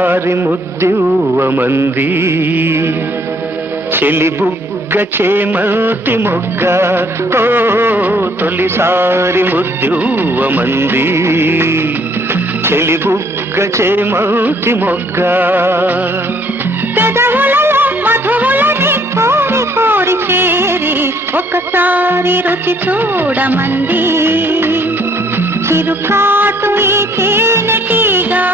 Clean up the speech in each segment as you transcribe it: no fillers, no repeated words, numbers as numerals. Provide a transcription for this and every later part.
తొలిసారి ముద్దివ్వమంది చెలిబుగ్గ చేమల్తి మొగ్గ ఓ తొలిసారి ముద్దివ్వమంది చెలిబుగ్గ చేమల్తి మొగ్గ పెదవులలో మధువులని కోరి కోరి చేరి ఒకసారి రుచి చూడమంది చిరుకాటు ఈ తేనెటీగా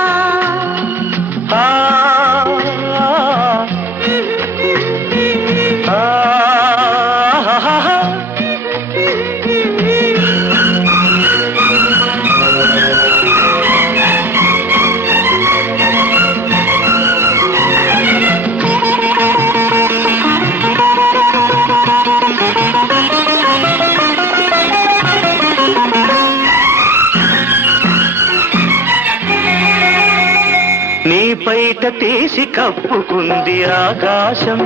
నీ పైట తీసి కప్పుకుంది ఆకాశం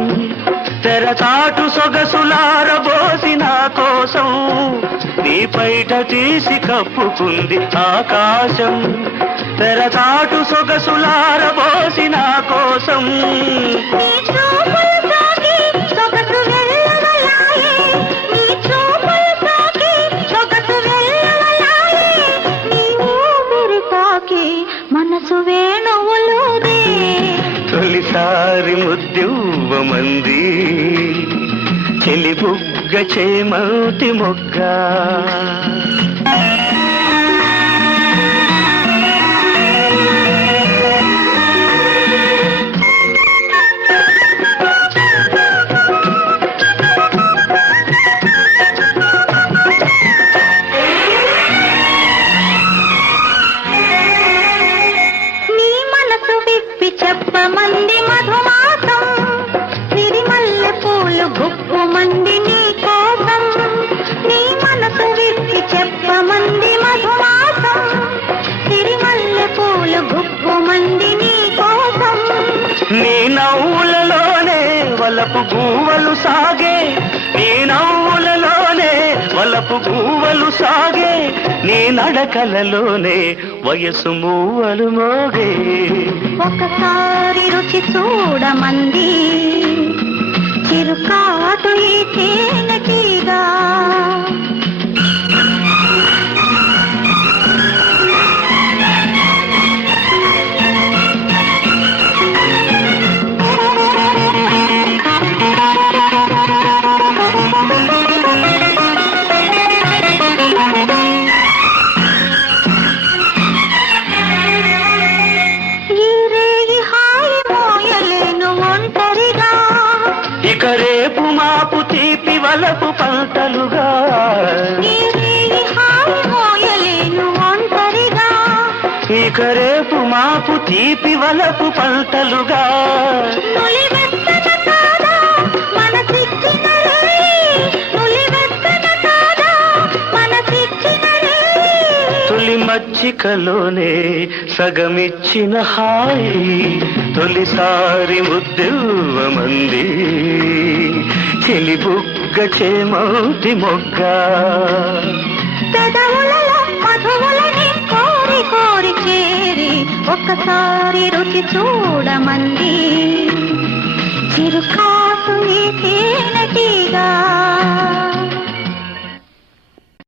తెరచాటు సొగసులారబోసి నా కోసం నీ పైట తీసి కప్పుకుంది ఆకాశం తెరచాటు సొగసులారబోసి నా కోసం మనసు వేణువులుదే తొలిసారి ముద్దివ్వమంది చెలిబుగ్గ చేమల్తి మొగ్గ చెప్పమంది మధుమాసం సిరిమల్లె పూలు గుప్పుమంది నీ కోసం నీ మనసు విప్పి చెప్పమంది మధుమాసం సిరిమల్లె పూలు గుప్పుమంది నీ కోసం నీ నవ్వులలోనే వలపు గువ్వలు సాగే నీ నవ్వులలోనే వలపు గువ్వలు సాగే నీ నడకలలోనే వయసు మూవలు మోగే ఒకసారి రుచి చూడమంది చిరుకాటు ఈ తేనెటీగా ఇక రేపు మాపు తీపి వలపు పంటలుగా ఇక రేపు మాపు తీపి వలపు పంటలుగా తొలి మచ్చికలోనే సగమిచ్చిన హాయి తొలిసారి ముద్దివ్వమంది చెలిబుగ్గ చేమల్తి మొగ్గ పెదవులలో మధువులని కోరి కోరి చేరి ఒకసారి రుచి చూడమంది